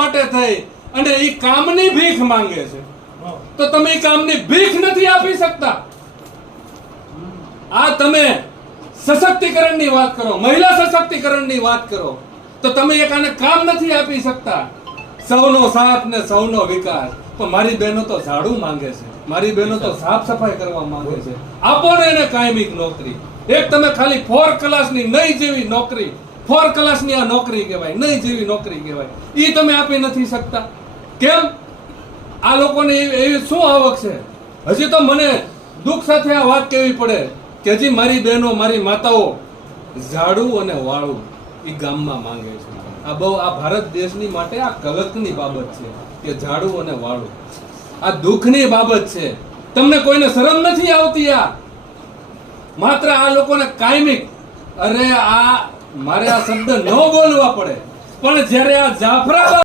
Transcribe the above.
માટે થઈ અને એ કામની ભીખ માંગે છે, તો તમે એ કામની ભીખ નથી આપી શકતા. આ તમે સશક્તિકરણની વાત કરો, મહિલા સશક્તિકરણની વાત કરો, તો તમે એક આને કામ નથી આપી શકતા. સૌનો સાથ ને સૌનો વિકાસ. પણ મારી બહેનો તો ઝાડુ માંગે છે, મારી બહેનો તો સાફ સફાઈ કરવા માંગે છે. આપો ને એને કાયમી નોકરી. એક તમે ખાલી 4 ક્લાસની નહીં જેવી નોકરી, 4 ક્લાસની આ નોકરી કહેવાય, નહીં જેવી નોકરી કહેવાય, એ તમે આપી નથી શકતા. કેમ? આ લોકોને એવી શું આવક છે? હજી તો મને દુઃખ સાથે આ વાત કહેવી પડે કે હજી મારી બહેનો, મારી માતાઓ ઝાડુ અને વાળું એ ગામમાં માંગે છે. આ ભારત દેશની માટે આ કલંકની બાબત છે કે ઝાડુ અને વાળું. આ દુઃખની બાબત છે. તમને કોઈને શરમ નથી આવતી? આ માત્ર આ લોકોને કાયમી, અરે આ મારે આ શબ્દ ન બોલવા પડે, પણ જ્યારે આ જાફરાબાદ